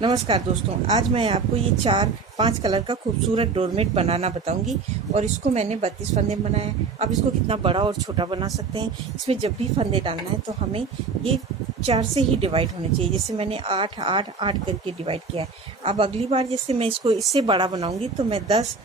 नमस्कार दोस्तों, आज मैं आपको ये 4-5 कलर का खूबसूरत डोरमेट बनाना बताऊंगी। और इसको मैंने 32 फंदे में बनाया है। आप इसको कितना बड़ा और छोटा बना सकते हैं। इसमें जब भी फंदे डालना है तो हमें ये 4 से ही डिवाइड होने चाहिए। जैसे मैंने 8 8 8 करके डिवाइड किया है। अब अगली बार जैसे मैं इसको इससे बड़ा बनाऊंगी तो मैं 10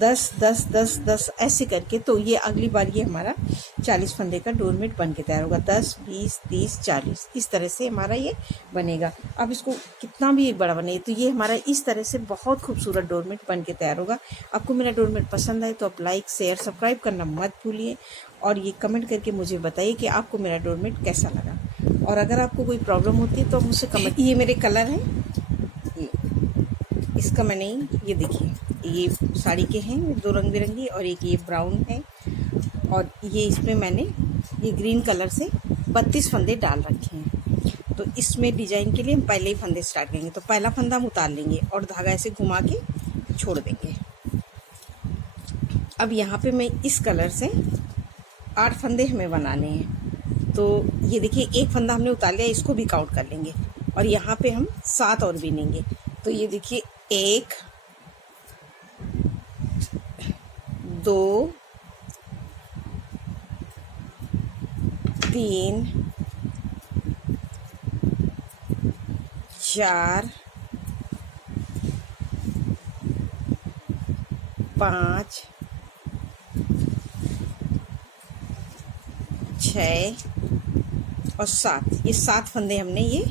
10 10 10 10 ऐसे करके, तो ये अगली बार ये हमारा 40 फंदे का डोरमेट बन के तैयार होगा। 10 20 30 40 इस तरह से हमारा ये बनेगा। अब इसको कितना भी बड़ा बने तो ये हमारा इस तरह से बहुत खूबसूरत डोरमेट बन के तैयार होगा। आपको मेरा डोरमेट पसंद आए तो आप लाइक शेयर सब्सक्राइब करना मत भूलिए, और ये कमेंट करके मुझे बताइए कि आपको मेरा डोरमेट कैसा लगा। और अगर आपको कोई प्रॉब्लम होती है तो मुझसे कमेंट। ये मेरे कलर हैं, ये इसका मैंने ये देखिए, ये साड़ी के हैं 2 रंग बिरंगी, और एक ये ब्राउन है, और ये इसमें मैंने ये ग्रीन कलर से 32 फंदे डाल रखे हैं। तो इसमें डिजाइन के लिए हम पहले ही फंदे स्टार्ट करेंगे। तो पहला फंदा हम उतार लेंगे और धागा ऐसे घुमा के छोड़ देंगे। अब यहाँ पे मैं इस कलर से 8 फंदे हमें बनाने हैं। तो ये देखिए, एक फंदा हमने उतार लिया, इसको भी काउंट कर लेंगे, और यहाँ पे हम 7 और बीनेंगे। तो ये देखिए, 1 2 3 4 5 6 और 7। ये 7 फंदे हमने ये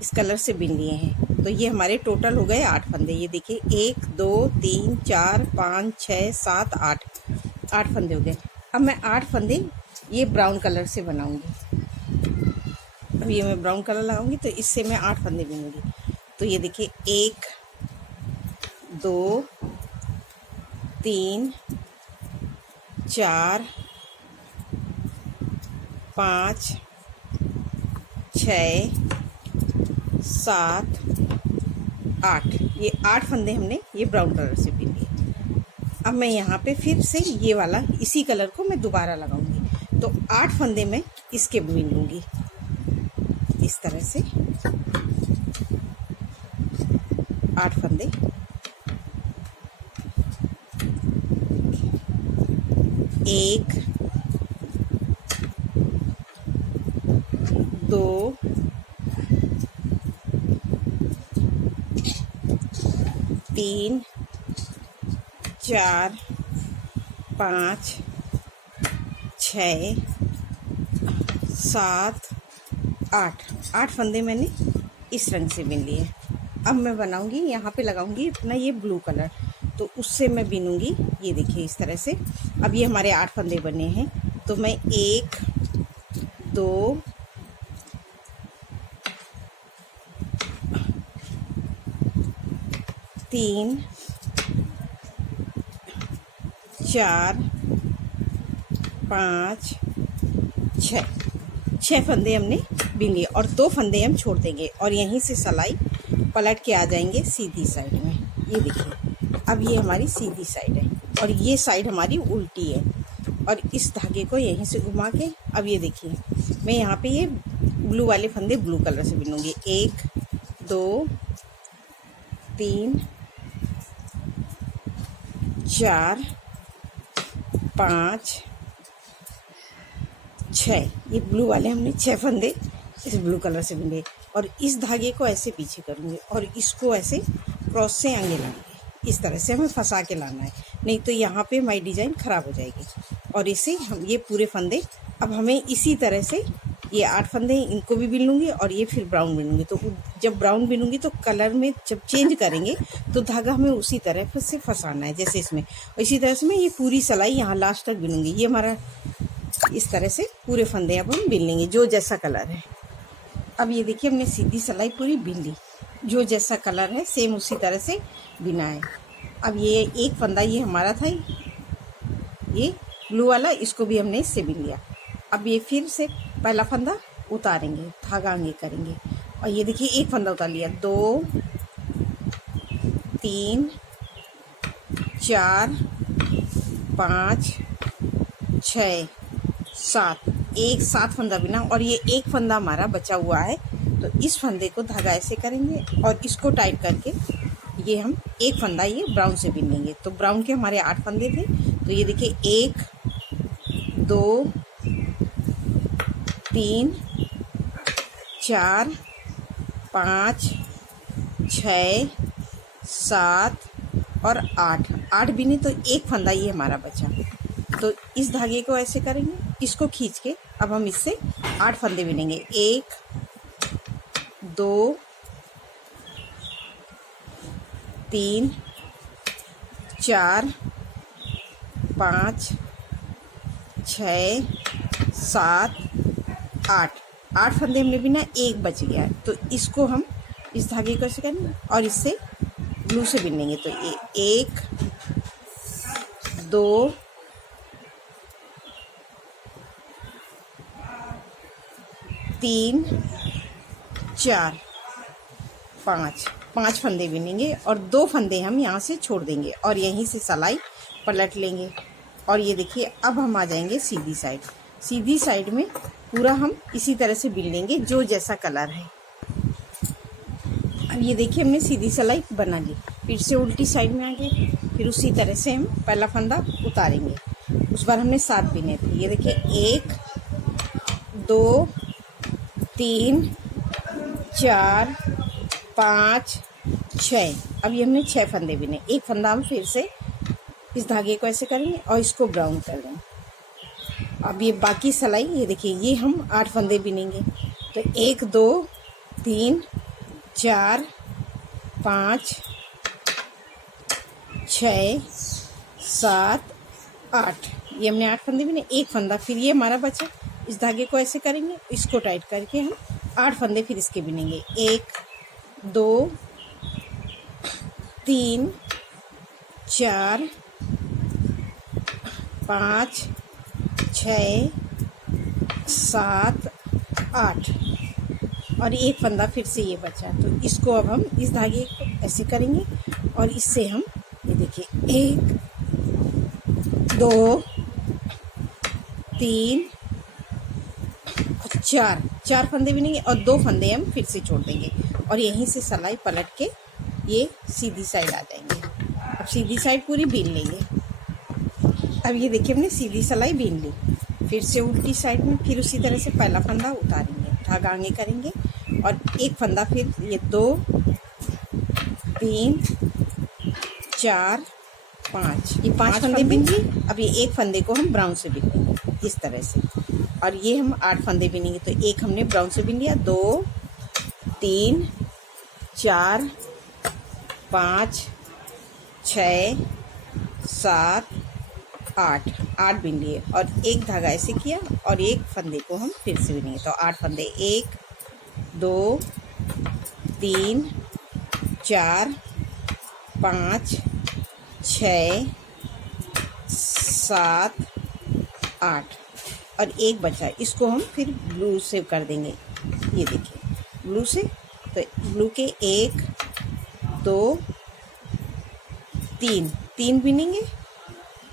इस कलर से बिन लिए हैं। तो ये हमारे टोटल हो गए 8 फंदे। ये देखिए, 1 2 3 4 5 6 7 8 8 फंदे हो गए। अब मैं 8 फंदे ये ब्राउन कलर से बनाऊंगी। अब ये मैं ब्राउन कलर लगाऊंगी तो इससे मैं 8 फंदे बिनूंगी। तो ये देखिए, 1 2 3 4 5 6 7 8। ये 8 फंदे हमने ये ब्राउन कलर से बिन लिए। अब मैं यहाँ पे फिर से ये वाला इसी कलर को मैं दोबारा लगाऊंगी। तो 8 फंदे मैं इसके बिन लूँगी इस तरह से। 8 फंदे, 1 2 3 4 5 6 7 8 8 फंदे मैंने इस रंग से बिन लिए। अब मैं बनाऊंगी, यहाँ पे लगाऊंगी अपना ये ब्लू कलर, तो उससे मैं बिनूंगी। ये देखिए इस तरह से। अब ये हमारे 8 फंदे बने हैं। तो मैं 1 2 3 4 5 6 फंदे हमने बिन लिए, और 2 फंदे हम छोड़ देंगे, और यहीं से सिलाई पलट के आ जाएंगे सीधी साइड में। ये देखिए, अब ये हमारी सीधी साइड है और ये साइड हमारी उल्टी है। और इस धागे को यहीं से घुमा के, अब ये देखिए, मैं यहाँ पे ये ब्लू वाले फंदे ब्लू कलर से बिनूंगी। 1 2 3 4 5 6। ये ब्लू वाले हमने 6 फंदे इस ब्लू कलर से बिने, और इस धागे को ऐसे पीछे करूँगी और इसको ऐसे क्रॉस से आगे लाएंगे। इस तरह से हमें फंसा के लाना है, नहीं तो यहाँ पे हमारी डिज़ाइन ख़राब हो जाएगी। और इसे हम ये पूरे फंदे, अब हमें इसी तरह से ये 8 फंदे इनको भी बिन लूँगी, और ये फिर ब्राउन बिनूँगी। तो जब ब्राउन बिनूँगी तो कलर में जब चेंज करेंगे तो धागा हमें उसी तरह फिर से फंसाना है जैसे इसमें। और इसी तरह से मैं ये पूरी सिलाई यहाँ लास्ट तक बिनूँगी। ये हमारा इस तरह से पूरे फंदे अब हम बिन लेंगे जो जैसा कलर है। अब ये देखिए, हमने सीधी सिलाई पूरी बिन ली, जो जैसा कलर है सेम उसी तरह से बिना है। अब ये एक फंदा ये हमारा था, ये ब्लू वाला, इसको भी हमने इससे बिन लिया। अब ये फिर से पहला फंदा उतारेंगे, धागा आगे करेंगे, और ये देखिए एक फंदा उतार लिया। 2 3 4 5 6 7, एक 7 फंदा बिना, और ये एक फंदा हमारा बचा हुआ है तो इस फंदे को धागा ऐसे करेंगे और इसको टाइट करके ये हम एक फंदा ये ब्राउन से बिन लेंगे। तो ब्राउन के हमारे 8 फंदे थे, तो ये देखिए 1 2 3 4 5 6 7 और 8 बिने, तो एक फंदा ये हमारा बचा। तो इस धागे को ऐसे करेंगे, इसको खींच के अब हम इससे 8 फंदे बिनेंगे। 1 2 3 4 5 6 7 8 फंदे हमने बिना, एक बच गया। तो इसको हम इस धागे को ऐसे करेंगे और इससे ग्लू से बिनेंगे। तो 1 2 3 4 5 फंदे बिनेंगे और 2 फंदे हम यहाँ से छोड़ देंगे और यहीं से सिलाई पलट लेंगे। और ये देखिए अब हम आ जाएंगे सीधी साइड। सीधी साइड में पूरा हम इसी तरह से बिन लेंगे जो जैसा कलर है। अब ये देखिए हमने सीधी सिलाई बना ली। फिर से उल्टी साइड में आ गए, फिर उसी तरह से हम पहला फंदा उतारेंगे। उस बार हमने 7 बिने थे। ये देखिए 1 2 3 4 5 6। अब ये हमने 6 फंदे बिने। एक फंदा हम फिर से इस धागे को ऐसे करेंगे और इसको ब्राउन कर देंगे। अब ये बाकी सिलाई ये देखिए, ये हम 8 फंदे बिनेंगे। तो 1 2 3 4 5 6 7 8। ये हमने 8 फंदे बिने, एक फंदा फिर ये हमारा बचा। इस धागे को ऐसे करेंगे, इसको टाइट करके हम 8 फंदे फिर इसके बिनेंगे। 1 2 3 4 5 6 7 8 और एक फंदा फिर से ये बचा। तो इसको अब हम इस धागे को ऐसे करेंगे और इससे हम ये देखिए 1 2 3 4 फंदे बिनेंगे और 2 फंदे हम फिर से छोड़ देंगे और यहीं से सिलाई पलट के ये सीधी साइड आ जाएंगे। अब सीधी साइड पूरी बीन लेंगे। अब ये देखिए हमने सीधी सिलाई बीन ली। फिर से उल्टी साइड में फिर उसी तरह से पहला फंदा उतारेंगे, धागा आगे करेंगे और एक फंदा फिर ये 2 3 4 5, ये 5 फंदे बिन ली। अब ये एक फंदे को हम ब्राउन से बिन लेंगे इस तरह से और ये हम 8 फंदे बिनेंगे। तो एक हमने ब्राउन से बिन लिया, 2 3 4 5 6 7 8 बिन लिए और एक धागा ऐसे किया और एक फंदे को हम फिर से बिनेंगे। तो 8 फंदे 1 2 3 4 5 6 7 8 और एक बचा, इसको हम फिर ब्लू से कर देंगे। ये देखिए ब्लू से, तो ब्लू के 1 2 3 बिनेंगे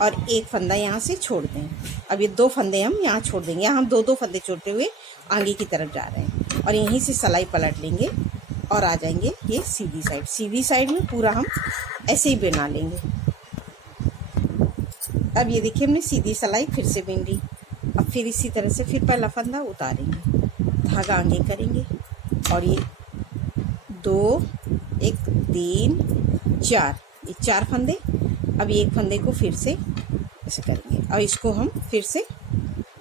और एक फंदा यहाँ से छोड़ दें। अब ये 2 फंदे हम यहाँ छोड़ देंगे। यहाँ हम 2 फंदे छोड़ते हुए आगे की तरफ जा रहे हैं और यहीं से सिलाई पलट लेंगे और आ जाएंगे ये सीधी साइड। सीधी साइड में पूरा हम ऐसे ही बना लेंगे। अब ये देखिए हमने सीधी सिलाई फिर से बिन ली। अब फिर इसी तरह से फिर पहला फंदा उतारेंगे, धागा आगे करेंगे और ये 2 1 3 4, ये 4 फंदे। अब एक फंदे को फिर से ऐसे करेंगे और इसको हम फिर से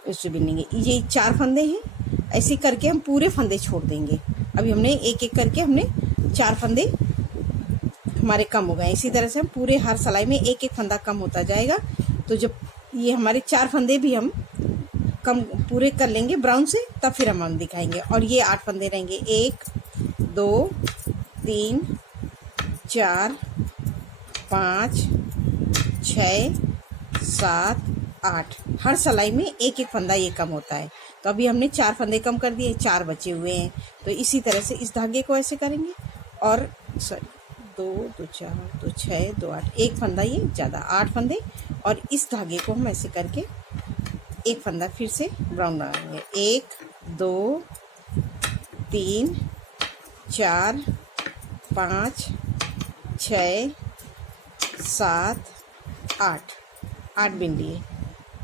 उससे बिनेंगे। ये 4 फंदे हैं, ऐसे करके हम पूरे फंदे छोड़ देंगे। अभी हमने एक एक करके हमने 4 फंदे हमारे कम हो गए। इसी तरह से हम पूरे हर सिलाई में एक एक फंदा कम होता जाएगा। तो जब ये हमारे 4 फंदे भी हम कम पूरे कर लेंगे ब्राउन से, तब फिर हम दिखाएंगे। और ये 8 फंदे रहेंगे, 1 2 3 4 5 6 7 8। हर सिलाई में एक एक फंदा ये कम होता है। तो अभी हमने 4 फंदे कम कर दिए, 4 बचे हुए हैं। तो इसी तरह से इस धागे को ऐसे करेंगे और 2 2 4 2 6 2 8, एक फंदा ये ज़्यादा, 8 फंदे। और इस धागे को हम ऐसे करके एक फंदा फिर से ब्राउन लगाएंगे, 1 2 3 4 5 6 7 8 बिन लिए।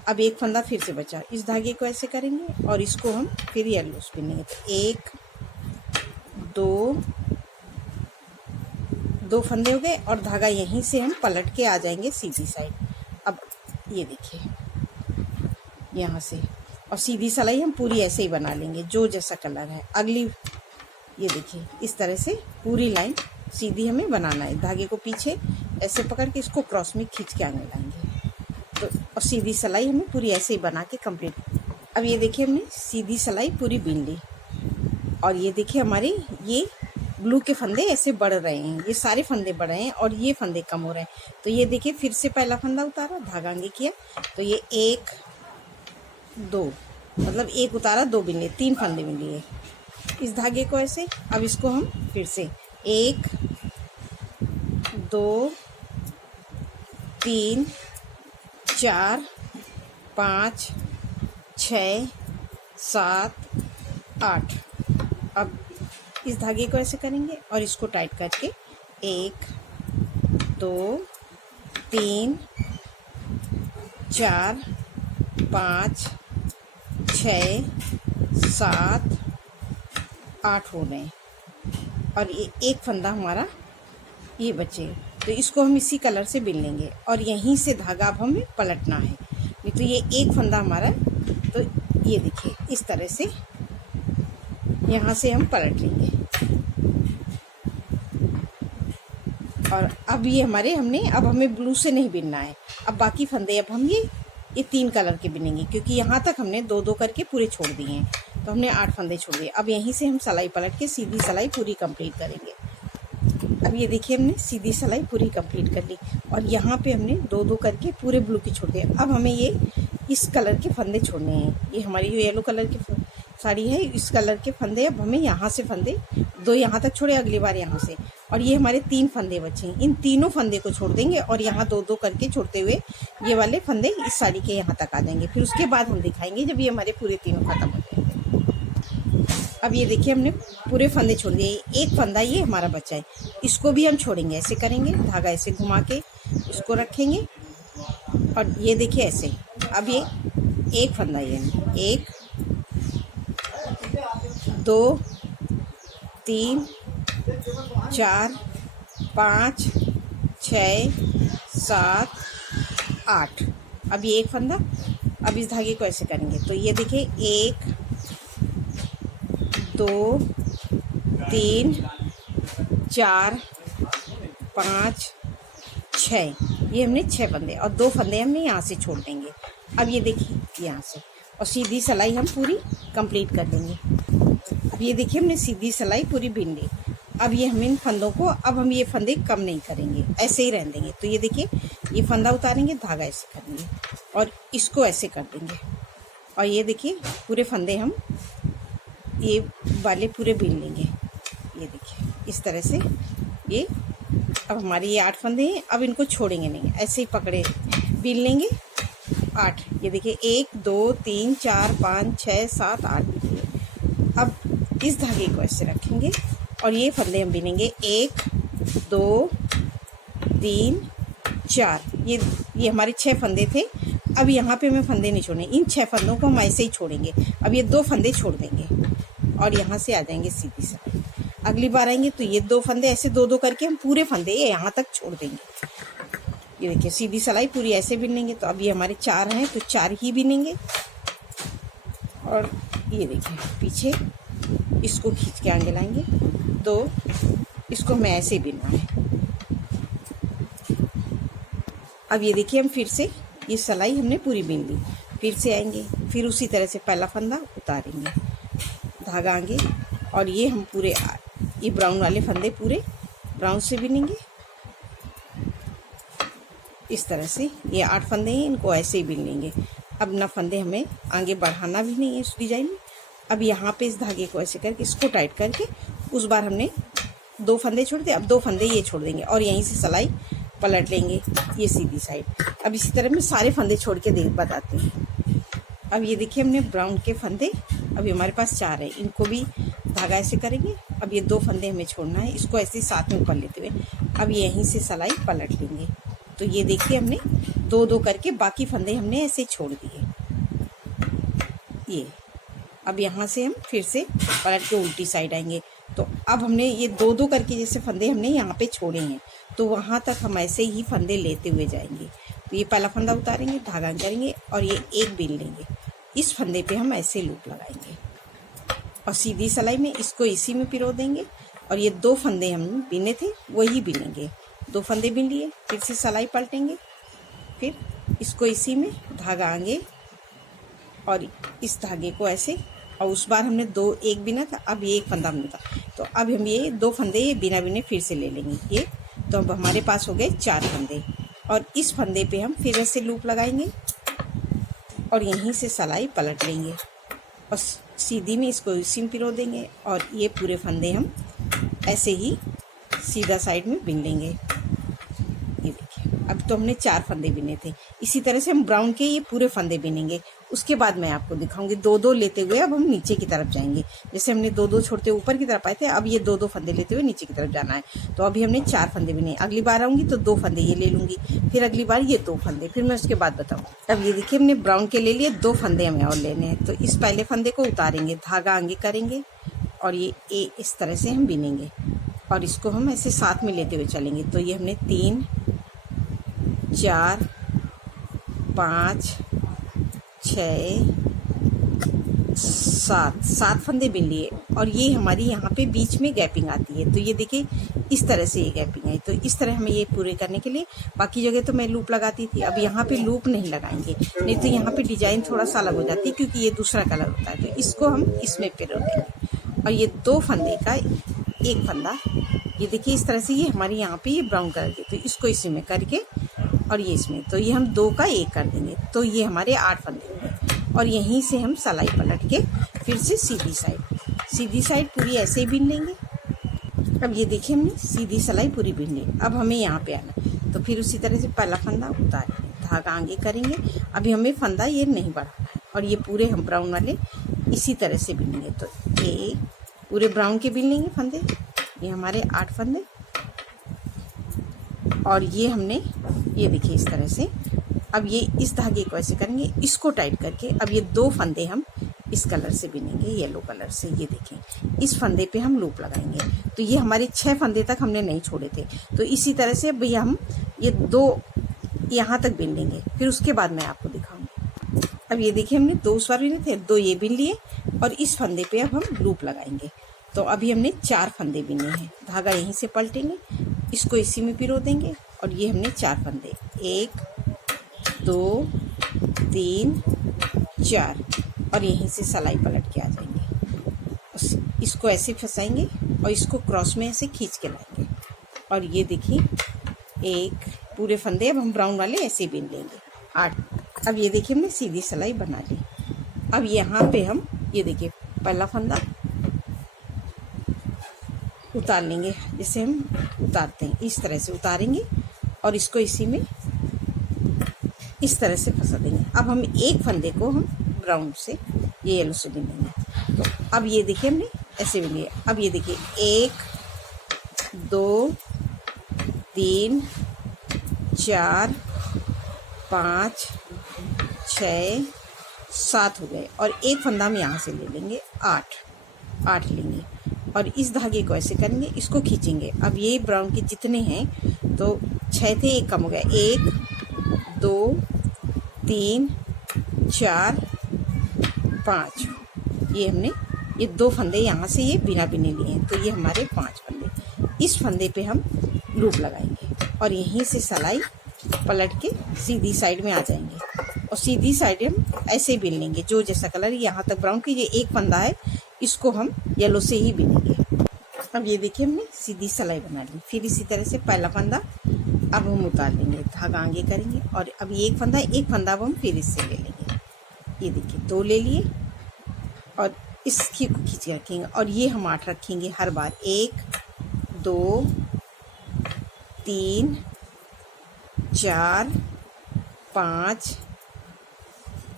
अब एक फंदा फिर से बचा, इस धागे को ऐसे करेंगे और इसको हम फिर येलो बिनेंगे। तो 1 2 फंदे हो गए और धागा यहीं से हम पलट के आ जाएंगे सीधी साइड। अब ये देखिए यहाँ से, और सीधी सिलाई हम पूरी ऐसे ही बना लेंगे जो जैसा कलर है। अगली ये देखिए इस तरह से पूरी लाइन सीधी हमें बनाना है। धागे को पीछे ऐसे पकड़ के इसको क्रॉस में खींच के आगे लाएंगे। तो और सीधी सिलाई हमें पूरी ऐसे ही बना के कंप्लीट। अब ये देखिए हमने सीधी सिलाई पूरी बीन ली और ये देखिए हमारे ये ब्लू के फंदे ऐसे बढ़ रहे हैं, ये सारे फंदे बढ़ रहे हैं और ये फंदे कम हो रहे हैं। तो ये देखिए फिर से पहला फंदा उतारा, धागा आगे किया, तो ये 1 2 मतलब 1 उतारा 2 बिन लिए, 3 फंदे बिन लिए इस धागे को ऐसे। अब इसको हम फिर से 1 2 3 4 5 6 7 8। अब इस धागे को ऐसे करेंगे और इसको टाइट करके 1 2 3 4 5 6 7 8 हो गए और ये एक फंदा हमारा ये बचे। तो इसको हम इसी कलर से बिन लेंगे और यहीं से धागा अब हमें पलटना है। नहीं तो ये एक फंदा हमारा, तो ये देखिए इस तरह से यहाँ से हम पलट लेंगे। और अब ये हमारे अब हमें ब्लू से नहीं बिनना है। अब बाकी फंदे अब हम ये 3 कलर के बिनेंगे, क्योंकि यहाँ तक हमने 2 करके पूरे छोड़ दिए हैं। तो हमने 8 फंदे छोड़ दिए। अब यहीं से हम सिलाई पलट के सीधी सिलाई पूरी कंप्लीट करेंगे। अब ये देखिए हमने सीधी सिलाई पूरी कंप्लीट कर ली और यहाँ पे हमने 2 करके पूरे ब्लू के छोड़ दिए। अब हमें ये इस कलर के फंदे छोड़ने हैं। ये हमारी जो येलो कलर की साड़ी है, इस कलर के फंदे अब हमें यहाँ से फंदे 2 यहाँ तक छोड़े, अगली बार यहाँ से, और ये हमारे 3 फंदे बचे हैं। इन तीनों फंदे को छोड़ देंगे और यहाँ 2 करके छोड़ते हुए ये वाले फंदे इस साड़ी के यहाँ तक आ जाएंगे। फिर उसके बाद हम दिखाएंगे जब ये हमारे पूरे तीनों खत्म हो जाएंगे। अब ये देखिए हमने पूरे फंदे छोड़ दिए, एक फंदा ये हमारा बचा है, इसको भी हम छोड़ेंगे। ऐसे करेंगे, धागा ऐसे घुमा के इसको रखेंगे और ये देखिए ऐसे। अब ये एक फंदा, ये 1 2 3 4 5 6 7 8। अब ये एक फंदा, अब इस धागे को ऐसे करेंगे तो ये देखिए 1 2 3 4 5 6, ये हमने 6 फंदे और 2 फंदे हमने यहाँ से छोड़ देंगे। अब ये देखिए यहाँ से और सीधी सिलाई हम पूरी कंप्लीट कर देंगे। अब ये देखिए हमने सीधी सिलाई पूरी बिन ली। अब ये हम इन फंदों को, अब हम ये फंदे कम नहीं करेंगे, ऐसे ही रहने देंगे। तो ये देखिए ये फंदा उतारेंगे, धागा ऐसे करेंगे और इसको ऐसे कर देंगे और ये देखिए पूरे फंदे हम ये वाले पूरे बिन लेंगे। ये देखिए इस तरह से ये अब हमारे ये 8 फंदे हैं। अब इनको छोड़ेंगे नहीं, ऐसे ही पकड़े बिन लेंगे 8। ये देखिए 1 2 3 4 5 6 7 8। अब इस धागे को ऐसे रखेंगे और ये फंदे हम बिनेंगे 1 2 3 4। ये हमारे 6 फंदे थे। अब यहाँ पे हमें फंदे नहीं छोड़ने, इन 6 फंदों को हम ऐसे ही छोड़ेंगे। अब ये 2 फंदे छोड़ देंगे और यहाँ से आ जाएंगे सीधी सिलाई। अगली बार आएंगे तो ये 2 फंदे ऐसे 2 करके हम पूरे फंदे यहाँ तक छोड़ देंगे। ये देखिए सीधी सिलाई पूरी ऐसे बिनेंगे। तो अब ये हमारे 4 हैं तो 4 ही बिनेंगे और ये देखिए पीछे इसको खींच के आगे लाएंगे तो इसको हमें ऐसे बिनना है। अब ये देखिए हम फिर से ये सिलाई हमने पूरी बिन ली, फिर से आएंगे, फिर उसी तरह से पहला फंदा उतारेंगे, धागा आगे और ये हम पूरे ये ब्राउन वाले फंदे पूरे ब्राउन से बिनेंगे। इस तरह से ये 8 फंदे हैं, इनको ऐसे ही बिन लेंगे। अब ना फंदे हमें आगे बढ़ाना भी नहीं है इस डिजाइन में। अब यहाँ पे इस धागे को ऐसे करके इसको टाइट करके, उस बार हमने 2 फंदे छोड़ दिए, अब 2 फंदे ये छोड़ देंगे और यहीं से सिलाई पलट लेंगे ये सीधी साइड। अब इसी तरह मैं सारे फंदे छोड़ के बताती हूँ। अब ये देखिए हमने ब्राउन के फंदे अभी हमारे पास 4 है, इनको भी धागा ऐसे करेंगे अब ये 2 फंदे हमें छोड़ना है, इसको ऐसे साथ में ऊपर लेते हुए अब यहीं से सिलाई पलट लेंगे। तो ये देखिए हमने 2-2 करके बाकी फंदे हमने ऐसे छोड़ दिए। ये अब यहाँ से हम फिर से पलट के उल्टी साइड आएंगे। तो अब हमने ये 2-2 करके जैसे फंदे हमने यहाँ पे छोड़े हैं, तो वहाँ तक हम ऐसे ही फंदे लेते हुए जाएंगे। तो ये पहला फंदा उतारेंगे, धागा करेंगे और ये एक बीन लेंगे, इस फंदे पे हम ऐसे लूप लगाएंगे और सीधी सिलाई में इसको इसी में पिरो देंगे। और ये 2 फंदे हम बिने थे वही बिनेंगे, 2 फंदे बिन लिए, फिर से सिलाई पलटेंगे, फिर इसको इसी में धागा आगे और इस धागे को ऐसे, और उस बार हमने 1 बिना था, अब ये 1 फंदा हमने था, तो अब हम ये 2 फंदे ये बिना बिने फिर से ले लेंगे। ये तो अब हमारे पास हो गए 4 फंदे और इस फंदे पे हम फिर ऐसे लूप लगाएंगे और यहीं से सिलाई पलट लेंगे और सीधी में इसको इसी में पिरो देंगे और ये पूरे फंदे हम ऐसे ही सीधा साइड में बिन लेंगे। ये देखिए अब तो हमने 4 फंदे बिने थे, इसी तरह से हम ब्राउन के ये पूरे फंदे बिनेंगे। उसके बाद मैं आपको दिखाऊंगी 2-2 लेते हुए अब हम नीचे की तरफ जाएंगे। जैसे हमने 2-2 छोड़ते ऊपर की तरफ आए थे, अब ये 2-2 फंदे लेते हुए नीचे की तरफ जाना है। तो अभी हमने 4 फंदे बिने, अगली बार आऊँगी तो 2 फंदे ये ले लूँगी, फिर अगली बार ये 2 फंदे, फिर मैं उसके बाद बताऊँगी। अब ये देखिए हमने ब्राउन के ले लिए, 2 फंदे हमें और लेने हैं। तो इस पहले फंदे को उतारेंगे, धागा आगे करेंगे और ये इस तरह से हम बिनेंगे और इसको हम ऐसे साथ में लेते हुए चलेंगे। तो ये हमने 3 4 5 6 7 फंदे बिन लिए और ये हमारी यहाँ पे बीच में गैपिंग आती है। तो ये देखिए इस तरह से ये गैपिंग है। तो इस तरह हमें ये पूरे करने के लिए, बाकी जगह तो मैं लूप लगाती थी, अब यहाँ पे लूप नहीं लगाएंगे, नहीं तो यहाँ पे डिजाइन थोड़ा सा अलग हो जाती है क्योंकि ये दूसरा कलर होता है। तो इसको हम इसमें पिरो देंगे और ये 2 फंदे का 1 फंदा, ये देखिए इस तरह से ये हमारे यहाँ पे ये ब्राउन कलर के, तो इसको इसी में करके और ये इसमें, तो ये हम 2 का 1 कर देंगे। तो ये हमारे 8 फंदे हुए और यहीं से हम सिलाई पलट के फिर से सीधी साइड पूरी ऐसे ही बिन लेंगे। अब ये देखिए हमने सीधी सिलाई पूरी बिन ली। अब हमें यहाँ पे आना, तो फिर उसी तरह से पहला फंदा उतारेंगे, धागा आगे करेंगे। अभी हमें फंदा ये नहीं बढ़ाना है और ये पूरे हम ब्राउन वाले इसी तरह से बिनेंगे। तो ये पूरे ब्राउन के बिन लेंगे फंदे, ये हमारे 8 फंदे और ये हमने, ये देखिए इस तरह से। अब ये इस धागे को ऐसे करेंगे, इसको टाइट करके अब ये 2 फंदे हम इस कलर से बिनेंगे, येलो कलर से। ये देखें इस फंदे पे हम लूप लगाएंगे। तो ये हमारे 6 फंदे तक हमने नहीं छोड़े थे, तो इसी तरह से भैया हम ये 2 यहाँ तक बिन लेंगे, फिर उसके बाद मैं आपको दिखाऊंगी। अब ये देखिए हमने 2 उस बार बिने थे, 2 ये बिन लिए और इस फंदे पे अब हम लूप लगाएंगे। तो अभी हमने 4 फंदे बिने हैं, धागा यहीं से पलटेंगे, इसको इसी में पिरो देंगे और ये हमने 4 फंदे, 1 2 3 4 और यहीं से सिलाई पलट के आ जाएंगे। इसको ऐसे फंसाएंगे और इसको क्रॉस में ऐसे खींच के लाएंगे और ये देखिए 1 पूरे फंदे अब हम ब्राउन वाले ऐसे बिन लेंगे 8। अब ये देखिए हमने सीधी सिलाई बना ली। अब यहाँ पे हम ये देखिए पहला फंदा उतार लेंगे, जैसे हम उतारते हैं इस तरह से उतारेंगे और इसको इसी में इस तरह से फंसा देंगे। अब हम 1 फंदे को हम ब्राउन से ये येलो से बिन देंगे। तो अब ये देखिए हमने ऐसे बिन लिया। अब ये देखिए 1 2 3 4 5 6 7 हो गए और 1 फंदा हम यहाँ से ले लेंगे, 8 लेंगे और इस धागे को ऐसे करेंगे, इसको खींचेंगे। अब ये ब्राउन के जितने हैं तो 6 थे, 1 कम हो गया, 1 2 3 4 5, ये हमने ये 2 फंदे यहाँ से ये बिना बिने लिए हैं, तो ये हमारे 5 फंदे। इस फंदे पे हम लूप लगाएंगे और यहीं से सिलाई पलट के सीधी साइड में आ जाएंगे और सीधी साइड हम ऐसे बिन लेंगे, जो जैसा कलर यहाँ तक ब्राउन की ये 1 फंदा है, इसको हम येलो से ही बिनेंगे। अब ये देखिए हमने सीधी सिलाई बना ली। फिर इसी तरह से पहला फंदा अब हम उतार लेंगे, धागा आगे करेंगे और अब ये 1 फंदा अब हम फिर इससे ले लेंगे। ये देखिए 2 ले लिए और इसकी को खींच के रखेंगे और ये हम 8 रखेंगे हर बार, 1 2 3 4 5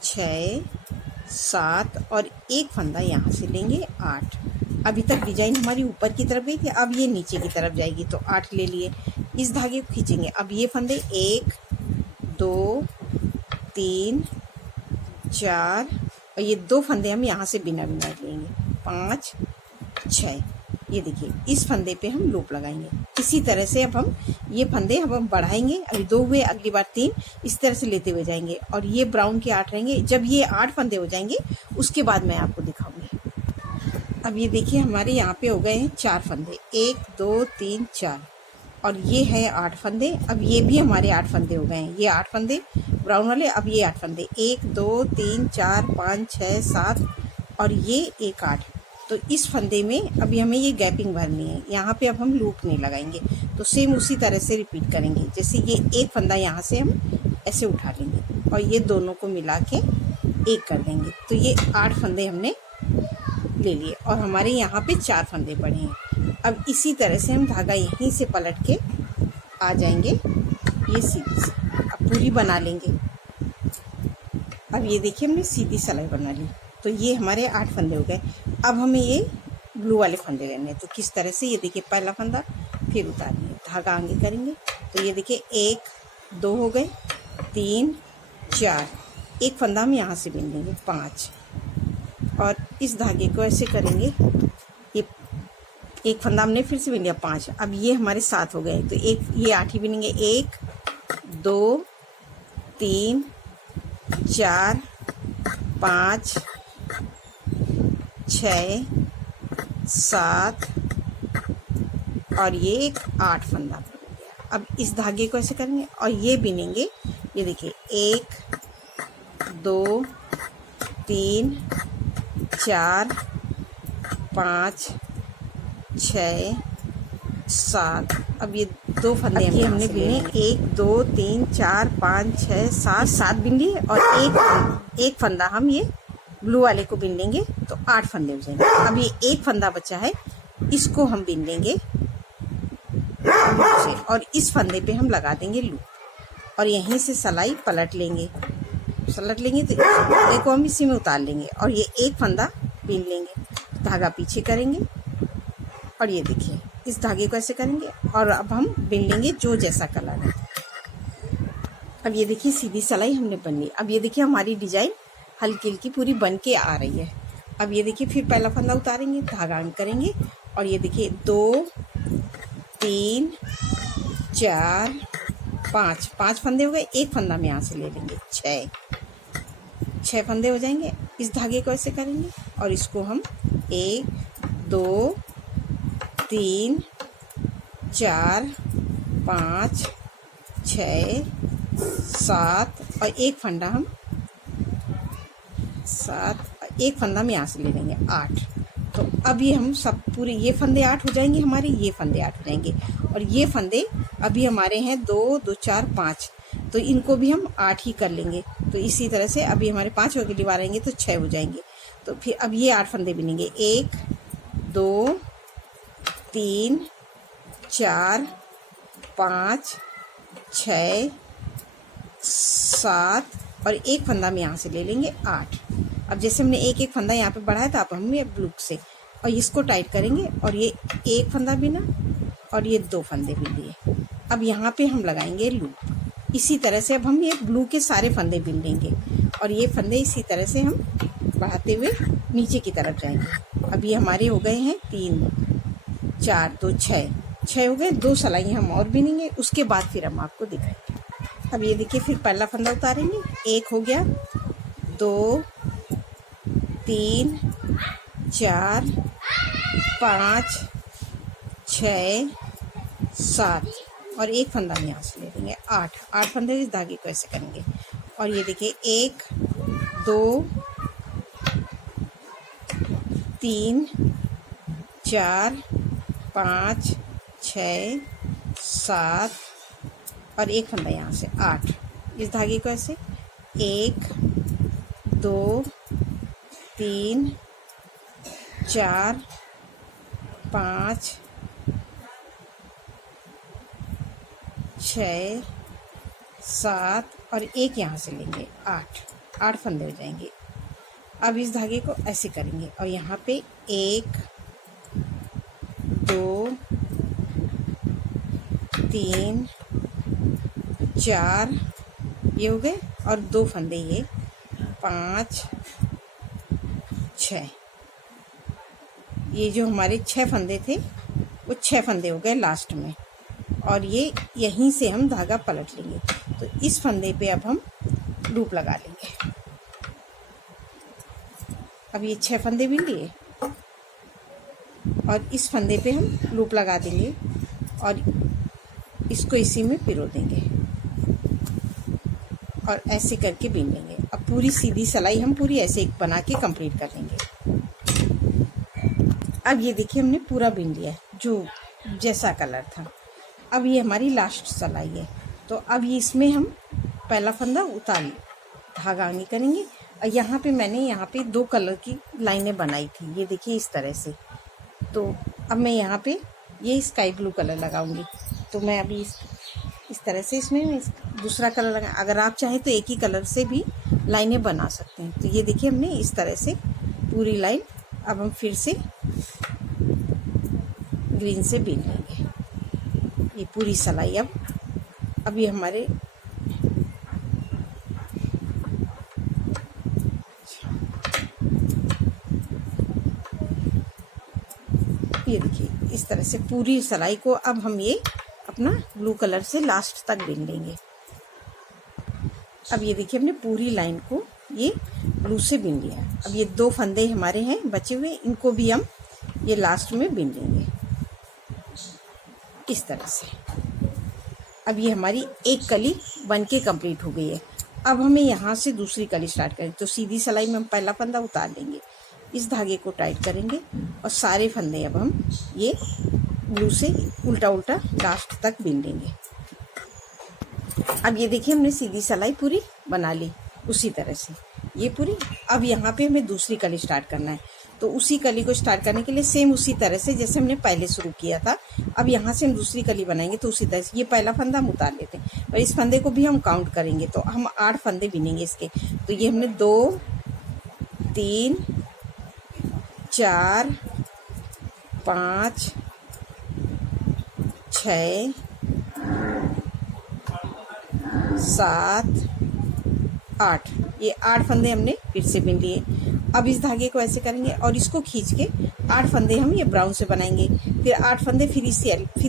6 7 और 1 फंदा यहाँ से लेंगे, 8। अभी तक डिजाइन हमारी ऊपर की तरफ गई थी, अब ये नीचे की तरफ जाएगी। तो 8 ले लिए, इस धागे को खींचेंगे। अब ये फंदे 1 2 3 4 और ये 2 फंदे हम यहाँ से बिना बिना लेंगे, 5 6। ये देखिए, इस फंदे पे हम लूप लगाएंगे। इसी तरह से अब हम ये फंदे हम बढ़ाएंगे। अभी 2 हुए, अगली बार 3, इस तरह से लेते हुए जाएंगे। और ये ब्राउन के 8 रहेंगे। जब ये 8 फंदे हो जाएंगे उसके बाद मैं आपको दिखाऊंगी। अब ये देखिए, हमारे यहाँ पे हो गए हैं 4 फंदे, 1 2 3 4 और ये है 8 फंदे। अब ये भी हमारे 8 फंदे हो गए हैं, ये 8 फंदे ब्राउन वाले। अब ये 8 फंदे, 1 2 3 4 5 6 7 और ये एक 8। तो इस फंदे में अभी हमें ये गैपिंग भरनी है, यहाँ पे अब हम लूप नहीं लगाएंगे। तो सेम उसी तरह से रिपीट करेंगे। जैसे ये एक फंदा यहाँ से हम ऐसे उठा लेंगे और ये दोनों को मिला के एक कर देंगे। तो ये 8 फंदे हमने ले लिए और हमारे यहाँ पे 4 फंदे पड़े हैं। अब इसी तरह से हम धागा यहीं से पलट के आ जाएंगे, ये सीधी से अब पूरी बना लेंगे। अब ये देखिए, हमने सीधी सिलाई बना ली। तो ये हमारे 8 फंदे हो गए। अब हमें ये ब्लू वाले फंदे लेने हैं। तो किस तरह से, ये देखिए, पहला फंदा फिर उतारेंगे, धागा आगे करेंगे। तो ये देखिए, 1 2 हो गए, 3 4, एक फंदा हम यहाँ से बिन लेंगे, 5 और इस धागे को ऐसे करेंगे। ये एक फंदा हमने फिर से बिन लिया, 5। अब ये हमारे 7 हो गए। तो एक ये 8 ही बिनेंगे, 1 2 3 4 5 6 7 और ये एक 8 फंदा हो गया। अब इस धागे को ऐसे करेंगे और ये बिनेंगे। ये देखिए, 1 2 3 4 5 6 7। अब ये 2 फंदे हमने बिने, 1 2 3 4 5 6 7 बिन लिए और एक फंदा हम ये ब्लू वाले को बिन लेंगे। तो 8 फंदे हो जाएंगे। अब ये एक फंदा बचा है, इसको हम बिन लेंगे और इस फंदे पे हम लगा देंगे लूप और यहीं से सिलाई पलट लेंगे। तो एक को हम इसी में उतार लेंगे और ये एक फंदा बिन लेंगे, धागा पीछे करेंगे और ये देखिए, इस धागे को ऐसे करेंगे और अब हम बिन लेंगे जो जैसा कलर है। अब ये देखिए, सीधी सिलाई हमने बन ली। अब ये देखिए, हमारी डिजाइन हल्की हल्की पूरी बन के आ रही है। अब ये देखिए, फिर पहला फंदा उतारेंगे, धागा आगे करेंगे और ये देखिए, 2 3 4 5 फंदे हो गए। एक फंदा हम यहाँ से ले लेंगे, 6 फंदे हो जाएंगे। इस धागे को ऐसे करेंगे और इसको हम 1 2 3 4 5 6 7 और एक फंदा हम 7, एक फंदा हम यहाँ से ले लेंगे, 8। तो अभी हम सब पूरे ये फंदे 8 हो जाएंगे हमारे, ये फंदे 8 हो जाएंगे और ये फंदे अभी हमारे हैं 2 2 4 5। तो इनको भी हम 8 ही कर लेंगे। तो इसी तरह से अभी हमारे 5 अगली बार आएंगे तो 6 हो जाएंगे। तो फिर अब ये 8 फंदे बिनेंगे, 1 2 3 4 5 6 7 और एक फंदा हम यहाँ से ले लेंगे, 8। अब जैसे हमने एक फंदा यहाँ पे बढ़ाया था, अब हम ये ब्लूक से और इसको टाइट करेंगे और ये एक फंदा बिना और ये 2 फंदे बिन लिए। अब यहाँ पे हम लगाएंगे लूप। इसी तरह से अब हम ये ब्लू के सारे फंदे बिन लेंगे और ये फंदे इसी तरह से हम बढ़ाते हुए नीचे की तरफ जाएंगे। अब ये हमारे हो गए हैं 3 4 2 6 हो गए। 2 सिलाई हम और बिनेंगे, उसके बाद फिर हम आपको दिखाएंगे। अब ये देखिए, फिर पहला फंदा उतारेंगे, 1 हो गया, 2 3 4 5 6 7 और एक फंदा हम यहाँ से ले लेंगे, 8 फंदे इस धागे को ऐसे करेंगे और ये देखिए, 1 2 3 4 5 6 7 और एक फंदा यहाँ से, 8। इस धागे को ऐसे 1 2 3 4 5 6 7 और एक यहाँ से लेंगे, 8 फंदे हो जाएंगे। अब इस धागे को ऐसे करेंगे और यहाँ पे 1 2 3 4 ये हो गए, और 2 फंदे ये 5 6। ये जो हमारे 6 फंदे थे वो 6 फंदे हो गए लास्ट में, और ये यहीं से हम धागा पलट लेंगे। तो इस फंदे पे अब हम लूप लगा लेंगे। अब ये 6 फंदे भी लिए, और इस फंदे पे हम लूप लगा देंगे और इसको इसी में पिरो देंगे और ऐसे करके बीन लेंगे। अब पूरी सीधी सिलाई हम पूरी ऐसे एक बना के कंप्लीट कर लेंगे। अब ये देखिए हमने पूरा बीन लिया है जो जैसा कलर था। अब ये हमारी लास्ट सिलाई है, तो अब ये इसमें हम पहला फंदा उतार धागा आगे करेंगे। और यहाँ पे मैंने यहाँ पे 2 कलर की लाइनें बनाई थी, ये देखिए इस तरह से। तो अब मैं यहाँ पे ये स्काई ब्लू कलर लगाऊंगी। तो मैं अभी इस तरह से इसमें दूसरा कलर लगा। अगर आप चाहें तो एक ही कलर से भी लाइनें बना सकते हैं। तो ये देखिए हमने इस तरह से पूरी लाइन, अब हम फिर से ग्रीन से बीन लेंगे ये पूरी सिलाई। अब ये हमारे ये देखिए इस तरह से पूरी सिलाई को अब हम ये अपना ब्लू कलर से लास्ट तक बीन लेंगे। अब ये देखिए हमने पूरी लाइन को ये ब्लू से बीन लिया। अब ये 2 फंदे हमारे हैं बचे हुए, इनको भी हम ये लास्ट में बीन लेंगे इस तरह से। अब ये हमारी एक कली बन के कंप्लीट हो गई है। अब हमें यहाँ से दूसरी कली स्टार्ट करें। तो सीधी सिलाई में हम पहला फंदा उतार लेंगे, इस धागे को टाइट करेंगे और सारे फंदे अब हम ये ब्लू से उल्टा उल्टा लास्ट तक बीन लेंगे। अब ये देखिए हमने सीधी सिलाई पूरी बना ली उसी तरह से ये पूरी। अब यहाँ पे हमें दूसरी कली स्टार्ट करना है। तो उसी कली को स्टार्ट करने के लिए सेम उसी तरह से जैसे हमने पहले शुरू किया था, अब यहाँ से हम दूसरी कली बनाएंगे। तो उसी तरह से ये पहला फंदा हम उतार लेते हैं और इस फंदे को भी हम काउंट करेंगे। तो हम 8 फंदे बीनेंगे इसके। तो ये हमने 2 3 4 5 6 7 8, ये 8 फंदे हमने फिर से बीन लिए। अब इस धागे को ऐसे करेंगे और इसको खींच के 8 फंदे हम ये ब्राउन से बनाएंगे, फिर 8 फंदे फिर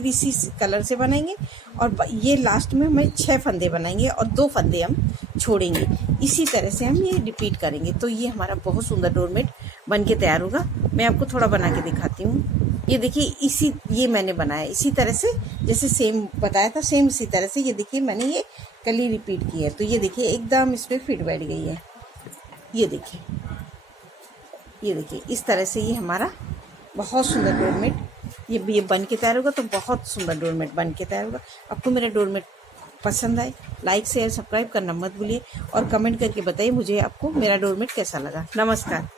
इसी कलर से बनाएंगे, और ये लास्ट में हमें 6 फंदे बनाएंगे और 2 फंदे हम छोड़ेंगे। इसी तरह से हम ये रिपीट करेंगे। तो ये हमारा बहुत सुंदर डोरमेट बन के तैयार होगा। मैं आपको थोड़ा बना के दिखाती हूँ। ये देखिए ये मैंने बनाया इसी तरह से जैसे सेम बताया था, सेम इसी तरह से। ये देखिए मैंने ये कली रिपीट की है। तो ये देखिए एकदम इस पर फिट बैठ गई है। ये देखिए इस तरह से ये हमारा बहुत सुंदर डोरमेट ये बन के तैयार होगा। तो बहुत सुंदर डोरमेट बन के तैयार होगा। आपको मेरा डोरमेट पसंद आए, लाइक शेयर सब्सक्राइब करना मत भूलिए और कमेंट करके बताइए मुझे आपको मेरा डोरमेट कैसा लगा। नमस्कार।